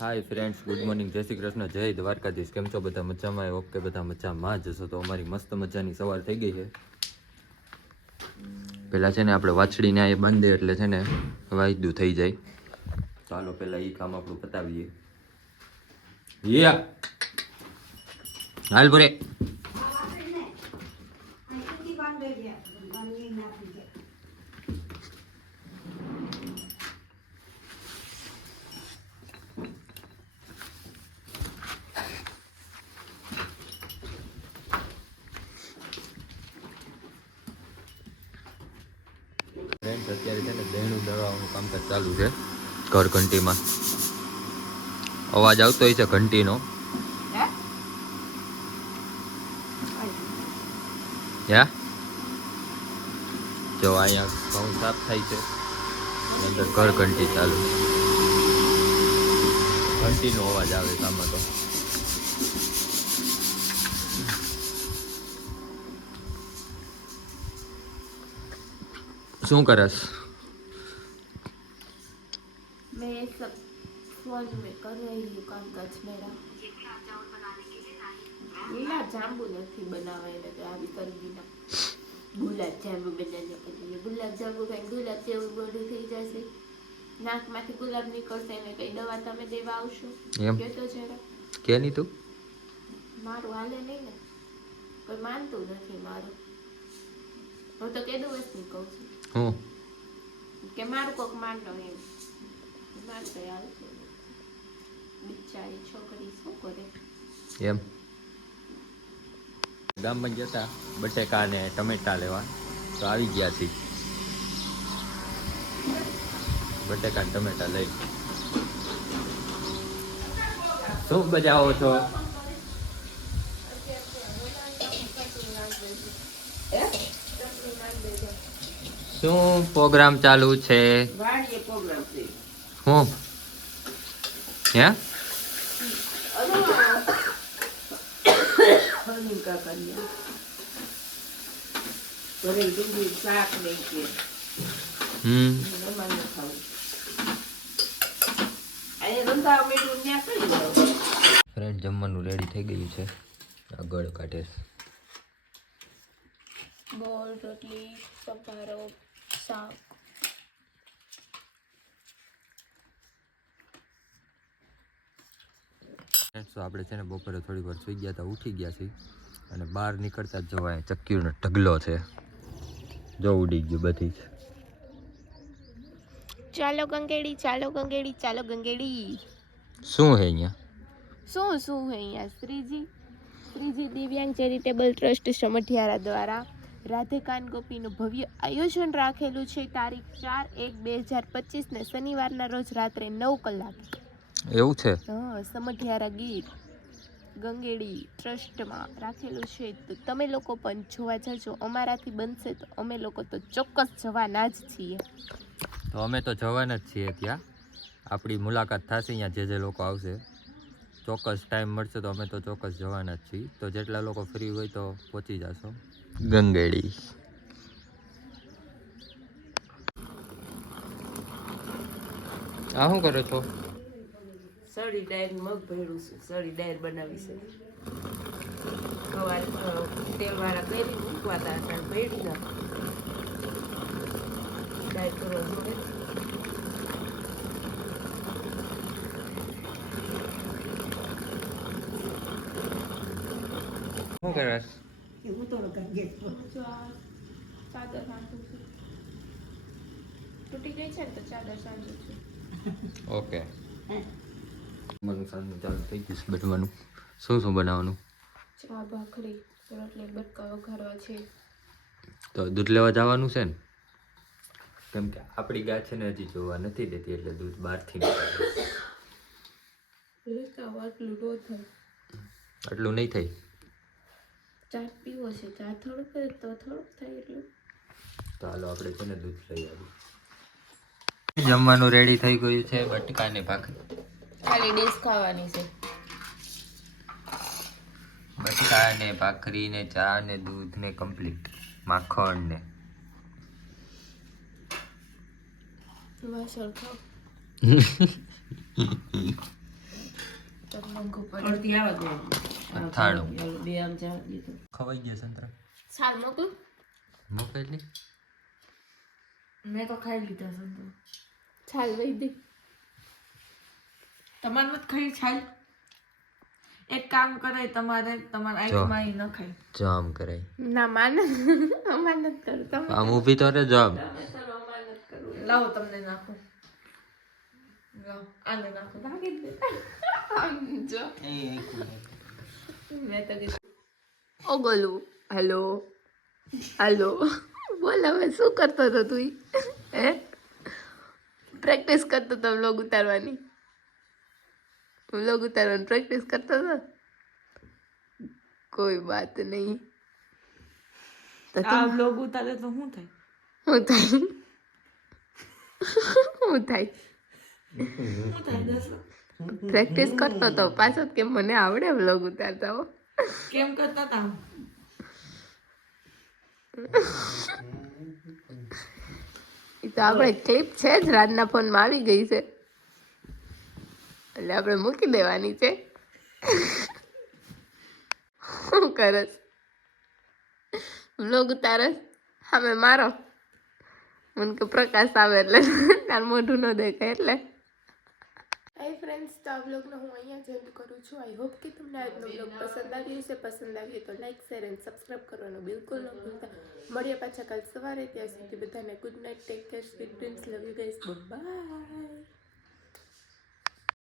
Hi friends, good morning, જય શ્રી કૃષ્ણ, જય દ્વારકાધીશ. કેમ છો બધા? મજામાં? ઓકે, બધા મજામાં જ હશો. તો અમારી મસ્ત મજાની સવાર થઈ ગઈ છે. પહેલાં છે ને આપણે વાછડીને આ બાંધીએ એટલે છે ને વાયદું થઈ જાય. તો હાલો પહેલાં એ કામ આપણું પતાવીએ. યા હાલ ભરે ફ્રેન્ડ્સ, અત્યારે છે ને દહીંનું દળવાનું કામકાજ ચાલુ છે ઘર ઘંટીમાં. અવાજ આવતો હોય છે ઘંટીનો. યા જો અહીંયા ઘઉં સાફ થાય છે, અંદર ઘર ઘંટી ચાલુ. ઘંટીનો અવાજ આવે છે આમાં તો. શું કરસ? मैं ये सब फोन में कर रही हूँ कामकाज मेरा. લીલા જાંબુ નથી બનાવવા એને તો આવી કરી દીધા. ગુલાબ જાંબુ બનાવને કરીએ. ગુલાબ જાંબુ ખાઈ ગુલાબ જેવું મોઢું થઈ જશે. નાકમાંથી ગુલાબ નીકળશે એને કઈ દવા તમે દેવા આવશો? એમ કે તો જરા કે નહીં તું મારું હાલે નહીં ને, કોઈ માનતું નથી મારું. હું તો કે દિવસની કહું છું હું કે મારું કોક માનતો એમ. મારું કઈ હાલતું નથી. બિચારી છોકરી શું કરે? એમ ગામમાં ગયા હતા બટેકા ને ટમેટા લેવા, તો આવી ગયા છે. બટેકા ને ટમેટા લઈ. શું બજાવો છો? શું પ્રોગ્રામ ચાલુ છે? હું હે ફ્રેન્ડ, જમવાનું રેડી થઈ ગયું છે. આગળ કાઢે ગોળ, રોટલી, સંભારો, શાક. તો આપણે છે ને બપોરે થોડી વાર સુઈ ગયા હતા, ઉઠી ગયા છીએ અને બહાર નીકળતા જ જવાય ચક્કીનો ઢગલો છે. જો ઉડી ગયું બધી જ. ચાલો ગંગેડી, ચાલો ગંગેડી, ચાલો ગંગેડી. શું હે અહીંયા? શું હે અહીંયા? શ્રીજી દિવ્યાંગ ચેરિટેબલ ટ્રસ્ટ સમઢિયારા દ્વારા રાધેકાન ગોપીનું ભવ્ય આયોજન રાખેલું છે. તારીખ 4/1/2025 ને શનિવારના રોજ રાત્રે 9 કલાકે. એવું છે? હા, સમઢિયારા ગીર ગંગેડી ટ્રસ્ટમાં રાખેલું છે. તો તમે લોકો પણ જોવા જજો. અમારાથી બનશે તો અમે લોકો તો ચોક્કસ જવાના જ છીએ. તો અમે તો જવાના જ છીએ ત્યાં. આપણી મુલાકાત થશે અહીંયા જે લોકો આવશે. ચોક્કસ ટાઈમ મળશે તો અમે તો ચોક્કસ જવાના જ છીએ. તો જેટલા લોકો ફ્રી હોય તો પહોંચી જશો ગંગેડી. આ શું કરો છો? સળી ડાયર મગ ભેળું છું. સળી ડાયર બનાવી છે. સવારે તેલવાળા કરી મૂકવાતા હતા, ભેળી ના ડાયર કરવા જોડે. શું કરે? ચાદર નાખું છું. તૂટી ગઈ છે ને તો ચાદર સાંજું છું. ઓકે. જમવાનું સાંજનું ચાલુ થઈ ગયું છે બનવાનું. શું બનાવવાનું? ચા, ભાખરી, રોટલી, બટકા વઘારવા છે. તો દૂધ લેવા જવાનું છે ને? કેમ કે આપણી ગાય છે ને હજી જોવા નથી દેતી એટલે દૂધ બહારથી આટલું નો થાય. આટલું નહીં થાય. ચા પીવો છે, ચા થોડુંક કરે તો થોડુંક થાય એટલું. તો હાલો આપણે છે ને દૂધ લઈ આવીએ. જમવાનું રેડી થઈ ગયું છે. બટકા ને ભાખરી. ખાલી ડીશ ખાવાની છે. બટકા ને ભાખરી ને ચા ને દૂધ ને કમ્પ્લીટ. માખણ ને વાસણ ખાવ. મોંઘું પડે. અડધી આવવા દે. અથાણું. હાલો, બે આમ જવા દીધું. ખવાઈ ગયા સંતરા છાલ મોકલું. મોકલી મેં તો ખાઈ લીધા સંતો. છાલ વહી દે. તમારે નથી ખાઈ છાલ? એક કામ કરે, તમારે તમારા આંખમાં ઈ ન ખાય. જામ કરાય ના માન અમાર નથી કરું તમે આમ ઊભી તો રે જામ લાવો તમને નાખો. લાવો આને નાખો. ભાગી દે. આમ જો મેં તો કીધું ઓ ગોલુ હેલો હેલો બોલ હવે શું કરતો હતો તું હે પ્રેક્ટિસ કરતો હતો વ્લોગ ઉતારવાની પ્રેક્ટિસ કરતો હતો કોઈ બાત નહીં તો આ બ્લોગ ઉતારે તો શું થાય? હું થાય હું થાય શું થાય દસો? પ્રેક્ટિસ કરતો હતો પાછો કે મને આવડે વ્લોગ ઉતારતા હો કેમ કરતા હતા? એ તો આપણે ક્લિપ છે જ રાજના ફોનમાં આવી ગઈ છે એટલે આપણે મૂકી દેવાની છે શું કરસ વ્લોગ ઉતારસ સામે મારો મને કે પ્રકાશ આવે એટલે તાર મોઢું ન દેખાય એટલે હાય ફ્રેન્ડ્સ, તો આ વ્લોગનો હું અહીંયા જ એન્ડ કરું છું. આઈ હોપ કે તમને આજનો વ્લોગ પસંદ આવ્યો હશે. પસંદ આવ્યો તો લાઈક શેર એન્ડ સબસ્ક્રાઈબ કરવાનું બિલકુલ ન ભૂલતા. મળીએ પાછા કાલ સવારે. ત્યાં સુધી બધાને good night, take care, sweet dreams, love you guys, by.